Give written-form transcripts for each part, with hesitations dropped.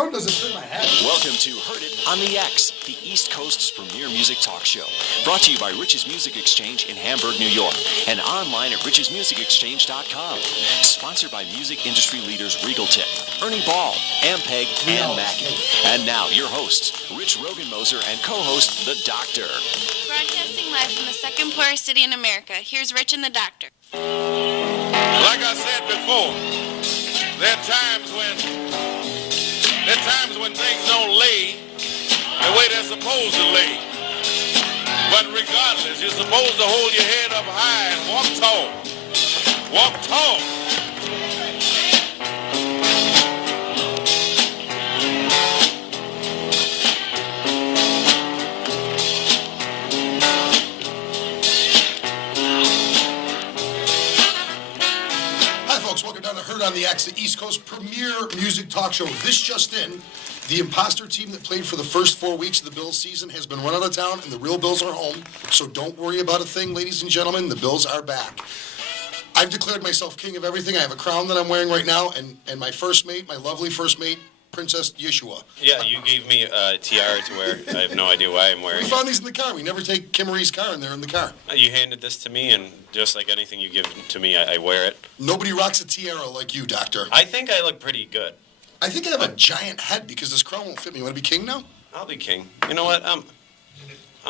How does it fit my hat? Welcome to Heard It on the X, the East Coast's premier music talk show. Brought to you by Rich's Music Exchange in Hamburg, New York, and online at richesmusicexchange.com. Sponsored by music industry leaders Regal Tip, Ernie Ball, Ampeg, and Mackie. And now your hosts, Rich Rogan-Moser and co-host The Doctor. Broadcasting live from the second poorest city in America, here's Rich and the Doctor. Like I said before, there are times when things don't lay the way they're supposed to lay. But regardless, you're supposed to hold your head up high and walk tall. Walk tall. Welcome down to Heard on the X, the East Coast premier music talk show. This just in, the imposter team that played for the first 4 weeks of the Bills season has been run out of town, and the real Bills are home. So don't worry about a thing, ladies and gentlemen. The Bills are back. I've declared myself king of everything. I have a crown that I'm wearing right now, and my first mate, my lovely first mate, Princess Yeshua. Yeah, you gave me a tiara to wear. I have no idea why I'm wearing it. We found these in the car. We never take Kim Marie's car, and they're in the car. You handed this to me, and just like anything you give to me, I wear it. Nobody rocks a tiara like you, Doctor. I think I look pretty good. I think I have a giant head because this crown won't fit me. You want to be king now? I'll be king. You know what? I'm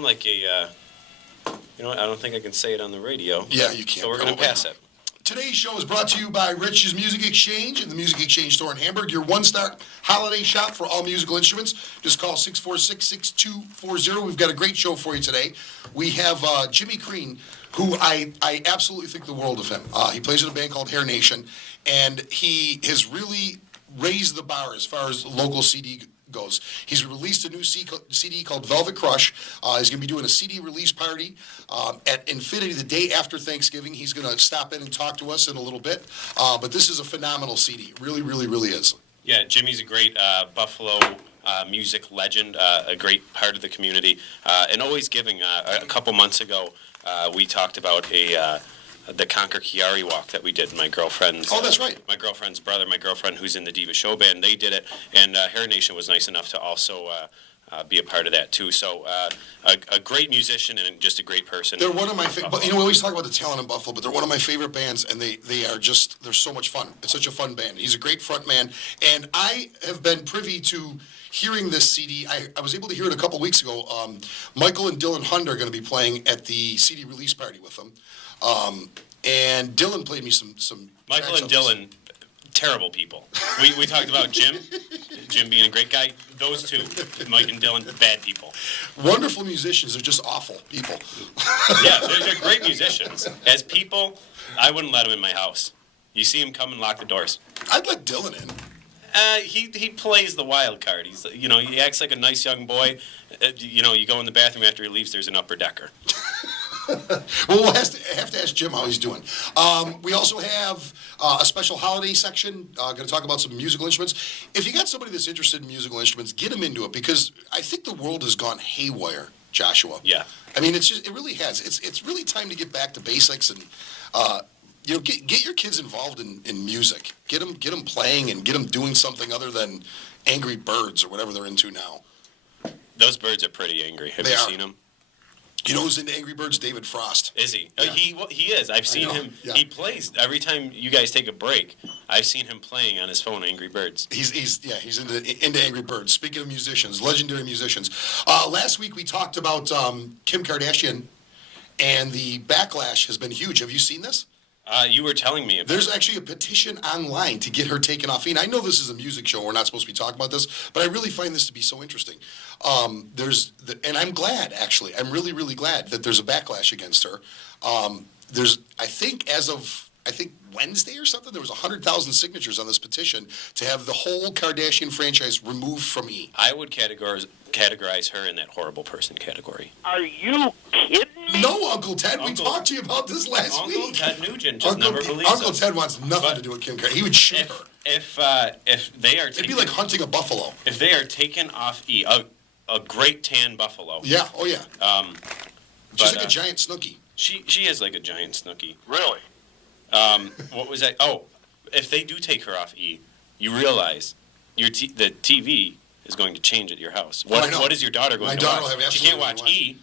like a, you know what? I don't think I can say it on the radio. Yeah, you can't. So we're going to pass it. Today's show is brought to you by Rich's Music Exchange and the Music Exchange store in Hamburg, your one-stop holiday shop for all musical instruments. Just call 646-6240. We've got a great show for you today. We have JIm Crean, who I absolutely think the world of him. He plays in a band called Hair Nation, and he has really raised the bar as far as local CD goes. He's released a new CD called Velvet Crush. He's going to be doing a CD release party at Infinity the day after Thanksgiving. He's going to stop in and talk to us in a little bit. But this is a phenomenal CD. Really, really, really is. Yeah, Jimmy's a great Buffalo music legend, a great part of the community, and always giving. A couple months ago, we talked about the Conquer Chiari walk that we did. My girlfriend's that's right. My girlfriend's brother, my girlfriend who's in the Diva Show band, they did it, and Hair Nation was nice enough to also be a part of that too. So a great musician and just a great person. They're one of my favorite. We always talk about the talent in Buffalo, but they're one of my favorite bands, and they are just, they're so much fun. It's such a fun band. He's a great front man, and I have been privy to hearing this CD. I was able to hear it a couple weeks ago. Michael and Dylan Hund are going to be playing at the CD release party with them. And Dylan played me some Michael and Dylan, terrible people. We talked about Jim being a great guy. Those two, Mike and Dylan, bad people. Wonderful musicians. They're just awful people. Yeah, they're great musicians. As people, I wouldn't let them in my house. You see him come and lock the doors. I'd let Dylan in. He plays the wild card. He's, he acts like a nice young boy. You go in the bathroom after he leaves, there's an upper decker. Well, we'll have to ask Jim how he's doing. We also have a special holiday section. Going to talk about some musical instruments. If you got somebody that's interested in musical instruments, get them into it, because I think the world has gone haywire, Joshua. Yeah. I mean, it really has. It's really time to get back to basics and get your kids involved in music. Get them playing and get them doing something other than Angry Birds or whatever they're into now. Those birds are pretty angry. Have you seen them? You know who's into Angry Birds? David Frost. Is he? Yeah. He is. I've seen him. Yeah. He plays every time you guys take a break. I've seen him playing on his phone Angry Birds. He's into Angry Birds. Speaking of musicians, legendary musicians. Last week we talked about Kim Kardashian, and the backlash has been huge. Have you seen this? You were telling me about There's actually a petition online to get her taken off. I know this is a music show. We're not supposed to be talking about this, but I really find this to be so interesting. And I'm glad, actually. I'm really, really glad that there's a backlash against her. I think as of Wednesday or something, there was 100,000 signatures on this petition to have the whole Kardashian franchise removed from E! I would categorize her in that horrible person category. Are you kidding me? No, Uncle Ted. We talked to you about this last week. Uncle Ted Nugent just never believes Uncle us. Ted wants nothing to do with Kim Kardashian. He would shoot her. If they are, it'd be like hunting a buffalo. If they are taken off E! A great tan buffalo. Yeah. Oh yeah. She's like a giant Snooki. She is like a giant Snooki. Really? What was that? Oh, if they do take her off E! You realize the TV is going to change at your house. I know. What is your daughter going to watch? My daughter will have She can't absolutely watch E,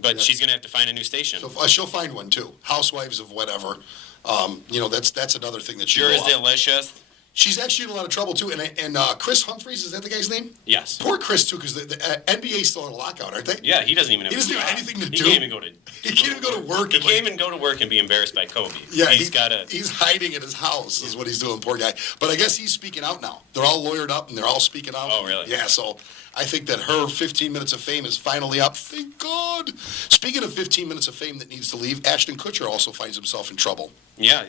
but Yeah. she's going to have to find a new station. So she'll find one too. Housewives of whatever. That's another thing that she. Yours delicious. She's actually in a lot of trouble too. And Chris Humphries, is that the guy's name? Yes. Poor Chris too, because the NBA's still in a lockout, aren't they? Yeah, he doesn't even have. He doesn't a have job. anything to He do. can't even go to. He can't even go to work. He and, can't even go to work and be embarrassed by Kobe. Yeah, he's got to. He's hiding in his house, is what he's doing, poor guy. But I guess he's speaking out now. They're all lawyered up and they're all speaking out. Oh, really? Yeah, so I think that her 15 minutes of fame is finally up. Thank God. Speaking of 15 minutes of fame that needs to leave, Ashton Kutcher also finds himself in trouble. Yeah.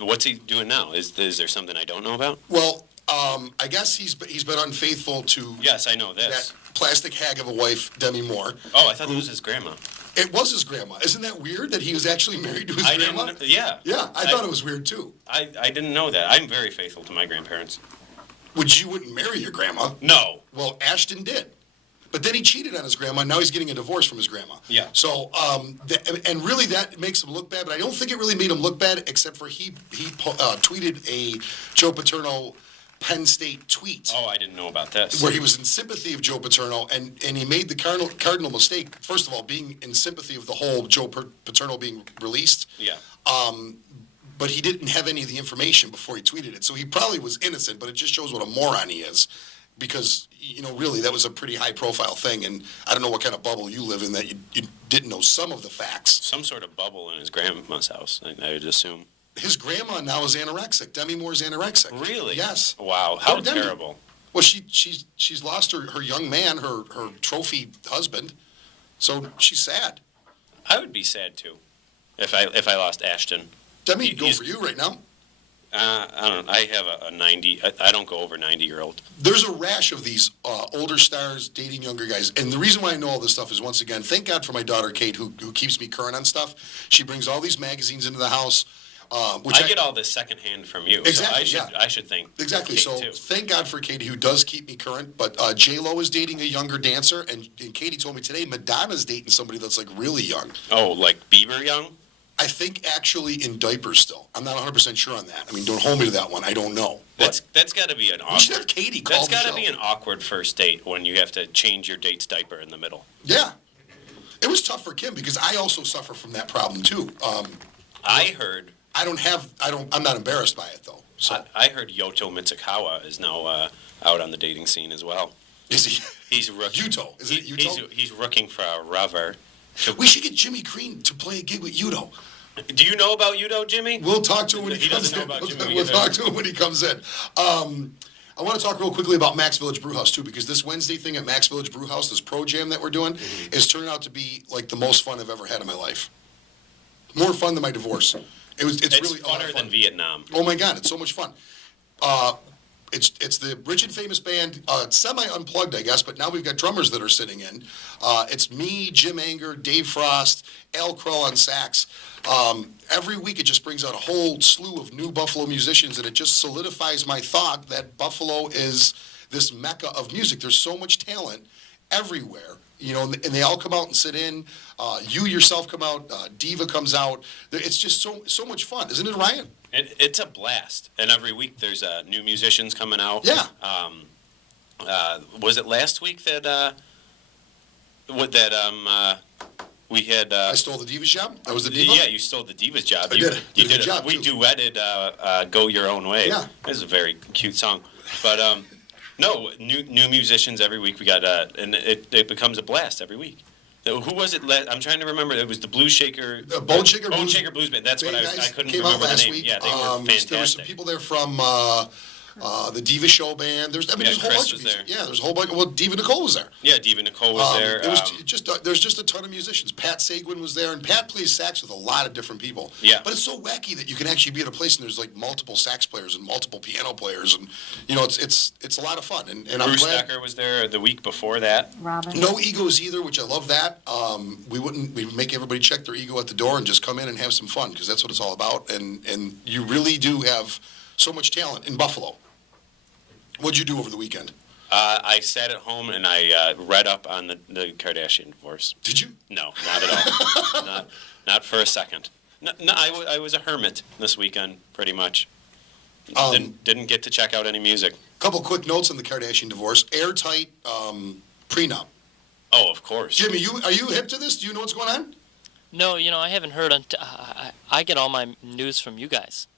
What's he doing now? Is there something I don't know about? Well, I guess he's been unfaithful to Yes, I know that this. plastic hag of a wife, Demi Moore. Oh, I thought it was his grandma. It was his grandma. Isn't that weird that he was actually married to his I grandma? didn't. Yeah. Yeah, I thought it was weird too. I didn't know that. I'm very faithful to my grandparents. You wouldn't marry your grandma. No. Well, Ashton did. But then he cheated on his grandma, and now he's getting a divorce from his grandma. Yeah. So, and really that makes him look bad, but I don't think it really made him look bad, except for he tweeted a Joe Paterno Penn State tweet. Oh, I didn't know about this. Where he was in sympathy of Joe Paterno, and he made the cardinal mistake, first of all, being in sympathy of the whole Joe Paterno being released. Yeah. But he didn't have any of the information before he tweeted it. So he probably was innocent, but it just shows what a moron he is. Because, really, that was a pretty high-profile thing, and I don't know what kind of bubble you live in that you didn't know some of the facts. Some sort of bubble in his grandma's house, I would assume. His grandma now is anorexic. Demi Moore's anorexic. Really? Yes. Wow, how Poor Demi. terrible. Well, she's lost her young man, her trophy husband, so she's sad. I would be sad, too, if I lost Ashton. Demi, go for you right now. I don't know. I have a 90. I don't go over 90-year-old. There's a rash of these older stars dating younger guys. And the reason why I know all this stuff is, once again, thank God for my daughter, Kate, who keeps me current on stuff. She brings all these magazines into the house. Which I get all this secondhand from you. Exactly, so yeah. I should thank Exactly. Kate, So too. thank God for Katie, who does keep me current. But J-Lo is dating a younger dancer. And Katie told me today Madonna's dating somebody that's, like, really young. Oh, like Bieber young? I think actually in diapers still. I'm not 100% sure on that. I mean, don't hold me to that one. I don't know. That's got to be an awkward. We should have Katie call That's the got to show. be an awkward first date when you have to change your date's diaper in the middle. Yeah. It was tough for Kim because I also suffer from that problem too. I heard. I'm not embarrassed by it though. So I heard Yoto Mitsukawa is now out on the dating scene as well. is he? He's rooking. Yuto. Is it Yuto? He's rooking for a rubber. We should get JIm Crean to play a gig with Yuto. Do you know about Yuto, Jimmy? We'll talk to him when he He comes doesn't in. know about Jimmy We'll either. talk to him when he comes in. I want to talk real quickly about Max Village Brewhouse too, because this Wednesday thing at Max Village Brewhouse, this pro jam that we're doing, is turning out to be like the most fun I've ever had in my life. More fun than my divorce. It's really a lot of funner fun. than Vietnam. Oh my God, it's so much fun. It's the rich and famous band, semi-unplugged, I guess, but now we've got drummers that are sitting in. It's me, Jim Anger, Dave Frost, Al Kroll on sax. Every week it just brings out a whole slew of new Buffalo musicians, and it just solidifies my thought that Buffalo is this mecca of music. There's so much talent everywhere. And they all come out and sit in. You yourself come out. Diva comes out. It's just so much fun, isn't it, Ryan? It's a blast, and every week there's new musicians coming out. Yeah. Was it last week that we had? I stole the Diva's job. That was the Diva. Yeah, you stole the Diva's job. I You did. You Did a good did job, We too. duetted "Go Your Own Way." Yeah. This is a very cute song, but no, new musicians every week. We got and it becomes a blast every week. Who was it? I'm trying to remember. It was the Blues Shaker. Bone Shaker Blues Band. That's what Band I guys couldn't came remember out last the name. week. Yeah, they were fantastic. There were some people there from the Diva Show band. There's a whole Chris bunch of was music. there. Yeah, there's a whole bunch. Well, Diva Nicole was there. Yeah, Diva Nicole was there. It was there's just a ton of musicians. Pat Seguin was there, and Pat plays sax with a lot of different people. Yeah. But it's so wacky that you can actually be at a place and there's like multiple sax players and multiple piano players, and it's a lot of fun. And I'm Bruce glad. Decker was there the week before that. Robin. No egos either, which I love that. We'd make everybody check their ego at the door and just come in and have some fun, because that's what it's all about. And you really do have so much talent in Buffalo. What'd you do over the weekend? I sat at home and I read up on the Kardashian divorce. Did you? No, not at all. not for a second. No, I was a hermit this weekend, pretty much. Didn't get to check out any music. Couple quick notes on the Kardashian divorce. Airtight prenup. Oh, of course. Jimmy, are you hip to this? Do you know what's going on? No, I haven't heard. I get all my news from you guys.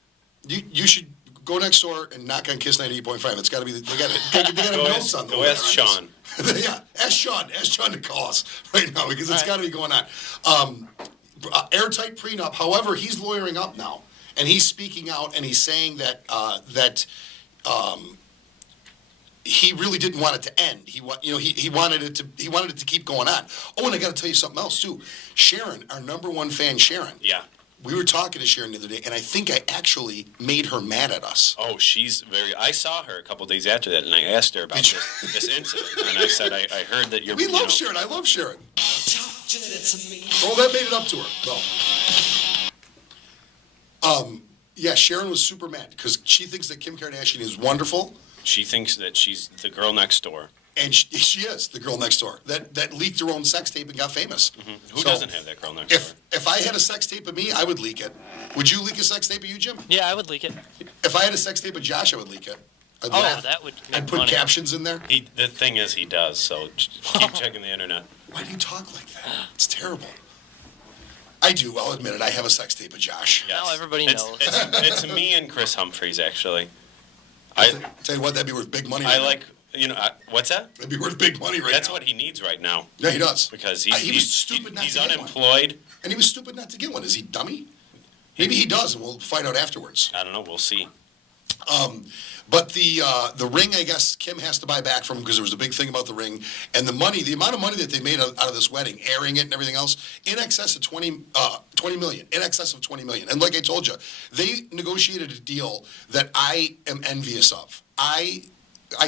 You should go next door and knock on Kiss 98.5. It's got to be. They got notes on the Go ask Sean. Yeah, ask Sean. Ask Sean to call us right now because it's got to be going on. Airtight prenup. However, he's lawyering up now, and he's speaking out, and he's saying that he really didn't want it to end. He wanted it to keep going on. Oh, and I got to tell you something else too. Sharon, our number one fan, Sharon. Yeah. We were talking to Sharon the other day, and I think I actually made her mad at us. Oh, she's very. I saw her a couple days after that, and I asked her about this incident, and I said, I heard that you're. We love Sharon. I love Sharon. Oh, that made it up to her. No. Yeah, Sharon was super mad because she thinks that Kim Kardashian is wonderful. She thinks that she's the girl next door. And she is the girl next door that leaked her own sex tape and got famous. Mm-hmm. Who doesn't have that girl next door? If I had a sex tape of me, I would leak it. Would you leak a sex tape of you, Jim? Yeah, I would leak it. If I had a sex tape of Josh, I would leak it. I'd laugh. That would make I'd put money. captions in there. The thing is, he does, so keep checking the internet. Why do you talk like that? It's terrible. I do. I'll admit it. I have a sex tape of Josh. Yes. Now everybody knows. It's me and Chris Humphreys, actually. Tell you what, that'd be worth big money. What's that? That'd be worth big money right That's now. what he needs right now. Yeah, he does. Because he was stupid not he's to get unemployed. one. And he was stupid not to get one. Is he dummy? Maybe he does, and we'll find out afterwards. I don't know. We'll see. But the ring, I guess Kim has to buy back from him because there was a big thing about the ring. And the amount of money that they made out of this wedding, airing it and everything else, in excess of 20 million. In excess of 20 million. And like I told you, they negotiated a deal that I am envious of. I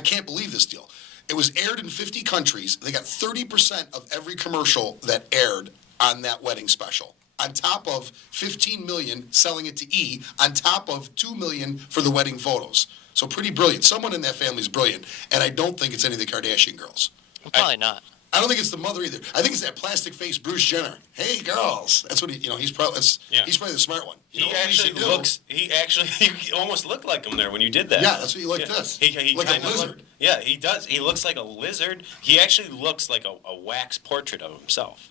can't believe this deal. It was aired in 50 countries. They got 30% of every commercial that aired on that wedding special. On top of 15 million selling it to E, on top of 2 million for the wedding photos. So pretty brilliant. Someone in that family is brilliant, and I don't think it's any of the Kardashian girls. Probably not. I don't think it's the mother either. I think it's that plastic face Bruce Jenner. Hey girls, that's what he's probably the smart one. He almost looked like him there when you did that. Yeah, that's what you like this. He like a lizard. Yeah, he does. He looks like a lizard. He actually looks like a wax portrait of himself.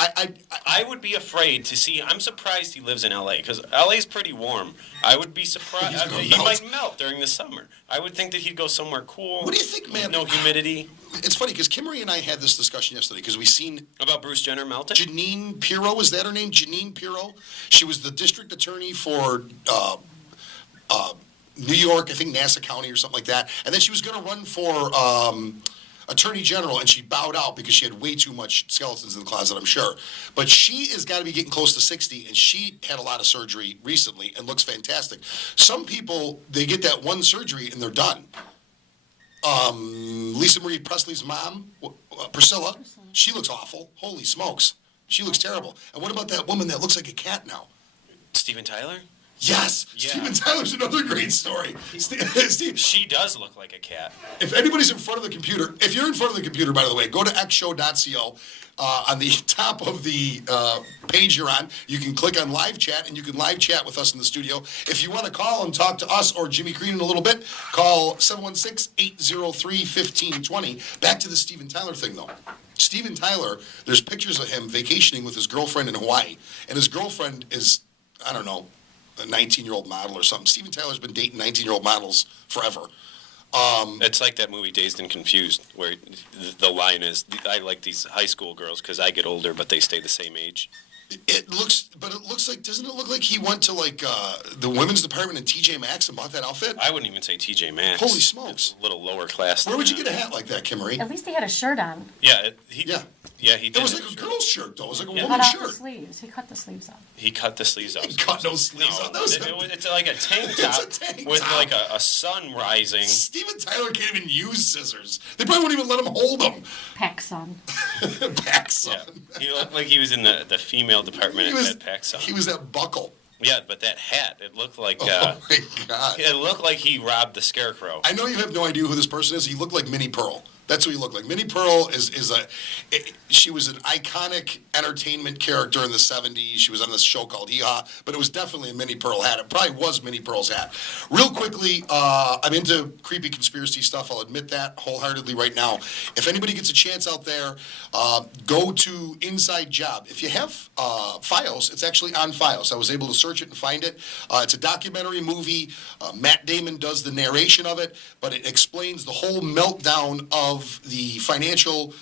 I would be afraid to see. I'm surprised he lives in L.A. because L.A.'s pretty warm. I would be surprised. He might melt during the summer. I would think that he'd go somewhere cool. What do you think, man? No humidity. It's funny because Kim Marie and I had this discussion yesterday because we seen about Bruce Jenner melting. Jeanine Pirro, is that her name? Jeanine Pirro. She was the district attorney for New York, I think Nassau County or something like that. And then she was going to run for Attorney General, and she bowed out because she had way too much skeletons in the closet, I'm sure. But she has got to be getting close to 60, and she had a lot of surgery recently and looks fantastic. Some people, they get that one surgery and they're done. Lisa Marie Presley's mom, Priscilla, she looks awful. Holy smokes. She looks terrible. And what about that woman that looks like a cat now? Steven Tyler? Yes, yeah. Steven Tyler's another great story. She does look like a cat. If anybody's in front of the computer, if you're in front of the computer, by the way, go to xshow.co. On the top of the page you're on, you can click on live chat, and you can live chat with us in the studio. If you want to call and talk to us or JIm Crean in a little bit, call 716-803-1520. Back to the Steven Tyler thing, though. Steven Tyler, there's pictures of him vacationing with his girlfriend in Hawaii, and his girlfriend is, I don't know, a 19-year-old model or something. Steven Tyler's been dating 19-year-old models forever. It's like that movie Dazed and Confused, where the line is, I like these high school girls because I get older, but they stay the same age. It looks like, doesn't it look like he went to like the women's department in TJ Maxx and bought that outfit? I wouldn't even say TJ Maxx. Holy smokes. It's a little lower class. Where would you get a hat like that, Kim Marie? At least he had a shirt on. Yeah, he did. It was like a girl's shirt, though. It was like a Cut woman's off shirt. the sleeves. He cut the sleeves off. He cut the sleeves off. He cut no sleeves off. It's like a tank top It's a tank with top. like a sun rising. Steven Tyler can't even use scissors. They probably won't even let him hold them. PacSun. PacSun. Yeah. He looked like he was in the female department at PacSun. He was at Buckle. Yeah, but that hat, it looked like Oh my God. it looked like he robbed the Scarecrow. I know you have no idea who this person is. He looked like Minnie Pearl. That's what you look like. Minnie Pearl she was an iconic entertainment character in the 70s. She was on this show called Hee Haw, but it was definitely a Minnie Pearl hat. It probably was Minnie Pearl's hat. Real quickly, I'm into creepy conspiracy stuff. I'll admit that wholeheartedly right now. If anybody gets a chance out there, go to Inside Job. If you have Files, it's actually on Files. I was able to search it and find it. It's a documentary movie. Matt Damon does the narration of it, but it explains the whole meltdown of the financial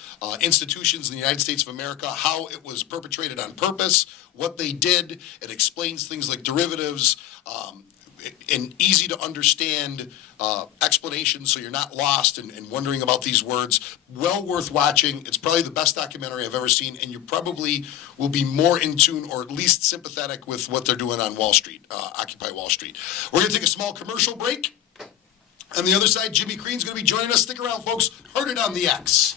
institutions in the United States of America, how it was perpetrated on purpose, what they did. It explains things like derivatives, in easy to understand explanations so you're not lost and wondering about these words. Well worth watching. It's probably the best documentary I've ever seen, and you probably will be more in tune or at least sympathetic with what they're doing on Wall Street, Occupy Wall Street. We're going to take a small commercial break. On the other side, JIm Crean's going to be joining us. Stick around, folks. Heard it on the X.